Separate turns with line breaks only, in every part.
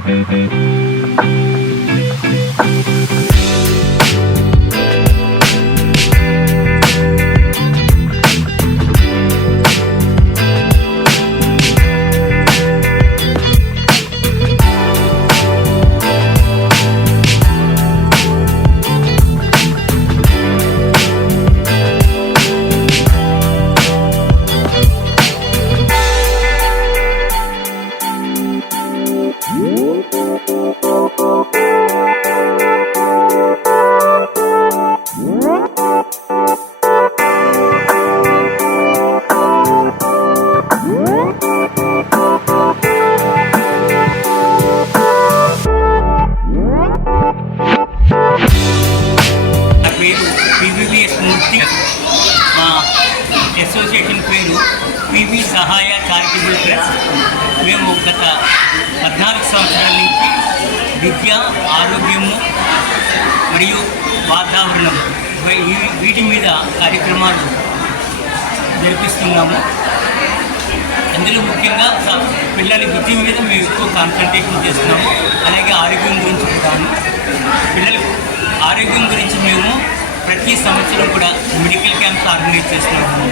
Thank you. Charitable trust మేము గత పద్నాలుగు సంవత్సరాల నుంచి విద్య ఆరోగ్యము మరియు వాతావరణం వీటి మీద కార్యక్రమాలు జరిపిస్తున్నాము. అందులో ముఖ్యంగా పిల్లల విద్య మీద మేము ఎక్కువ కాన్సన్ట్రేషన్ చేస్తున్నాము. అలాగే ఆరోగ్యం గురించి కూడాను. పిల్లల ఆరోగ్యం గురించి మేము ప్రతి సంవత్సరం కూడా మెడికల్ క్యాంప్స్ ఆర్గనైజ్ చేస్తున్నాము.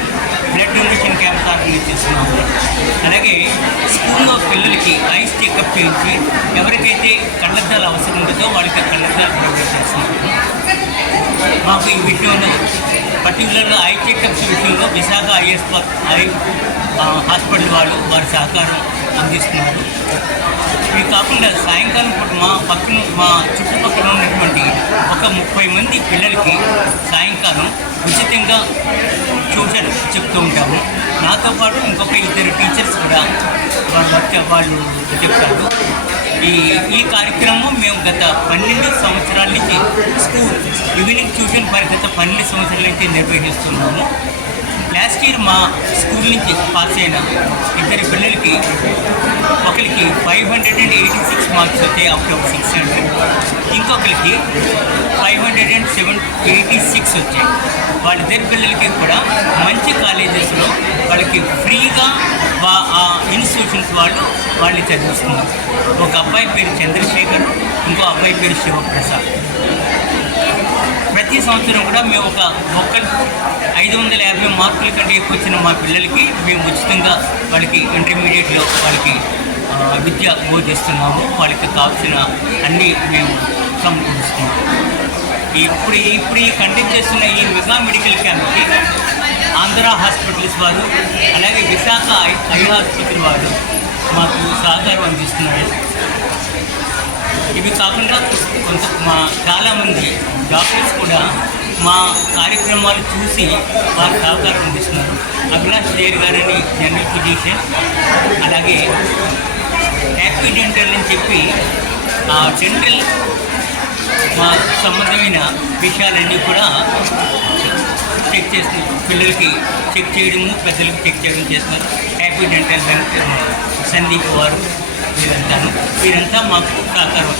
బ్లడ్ డొనేషన్ క్యాంప్ చేస్తున్నాము. అలాగే స్కూల్లో పిల్లలకి ఐస్ చెకప్ చేయించి ఎవరికైతే కళ్ళద్దాలు అవసరం ఉంటుందో వాళ్ళకి కళ్ళద్దాలు ప్రొవైడ్ చేస్తున్నాము. మాకు ఈ విషయంలో పర్టికులర్గా ఐ చెకప్స్ విషయంలో విశాఖ ఐఎస్ ఐ హాస్పిటల్ వాళ్ళు వారి సహకారం అందిస్తున్నారు. ఇవి కాకుండా సాయంకాలం పూట మా పక్కన మా చుట్టుపక్కల ఉన్నటువంటి ఒక ముప్పై మంది పిల్లలకి సాయంకాలం ఉచితంగా ట్యూషన్ చెప్తూ ఉంటాము. నాతో పాటు ఇంకొక ఇద్దరు టీచర్స్ కూడా వాళ్ళు వచ్చే వాళ్ళు చెప్తారు ఈ ఈ కార్యక్రమం మేము గత పన్నెండు సంవత్సరాల నుంచి స్కూల్ ఈవినింగ్ ట్యూషన్ పరి గత పన్నెండు సంవత్సరాల నుంచి నిర్వహిస్తున్నాము. లాస్ట్ ఇయర్ మా స్కూల్ నుంచి పాస్ అయిన ఇద్దరు పిల్లలకి ఒకరికి five hundred and eighty six marks వచ్చాయి అప్ ఆఫ్ సిక్స్ హండ్రెడ్ ఇంకొకరికి five hundred and seven eighty six వచ్చాయి వాళ్ళిద్దరి పిల్లలకి కూడా మంచి కాలేజెస్లో వాళ్ళకి ఫ్రీగా వా ఆ ఇన్స్టిట్యూషన్స్ వాళ్ళు వాళ్ళని చదివిస్తున్నారు. ఒక అబ్బాయి పేరు చంద్రశేఖర్ ఇంకో అబ్బాయి పేరు శివప్రసాద్. ప్రతి సంవత్సరం కూడా మేము ఒక ఒక్క ఐదు వందల యాభై మార్కుల కంటే ఎక్కువ వచ్చిన మా పిల్లలకి మేము ఉచితంగా వాళ్ళకి ఇంటర్మీడియట్లో వాళ్ళకి విద్య బోధిస్తున్నాము. వాళ్ళకి కావాల్సిన అన్నీ మేము సమకూరుస్తున్నాము ఇప్పుడు ఇప్పుడు ఈ కండక్ట్ చేస్తున్న ఈ మెగా మెడికల్ క్యాంప్కి ఆంధ్ర హాస్పిటల్స్ వారు అలాగే విశాఖ ఐ ఐ హాస్పిటల్ వారు మాకు సహకారం అందిస్తున్నారు. ఇవి కాకుండా కొంత మా చాలామంది డాక్టర్స్ కూడా మా కార్యక్రమాలు చూసి వారు సహకారం అందిస్తున్నారు. అభిలాష్ దేర్ గారని జనరల్ ఫిజిషియన్ అలాగే హ్యాపీ డెంటల్ అని చెప్పి ఆ డెంటల్ మా సంబంధమైన విషయాలన్నీ కూడా చెక్ చేస్తూ పిల్లలకి చెక్ చేయడము పెద్దలకి చెక్ చేయడం చేస్తున్నారు హ్యాపీ డెంటల్ బ్యాంక్ సందీప్ వారు వీరంతాను. వీరంతా మాకు సహకారం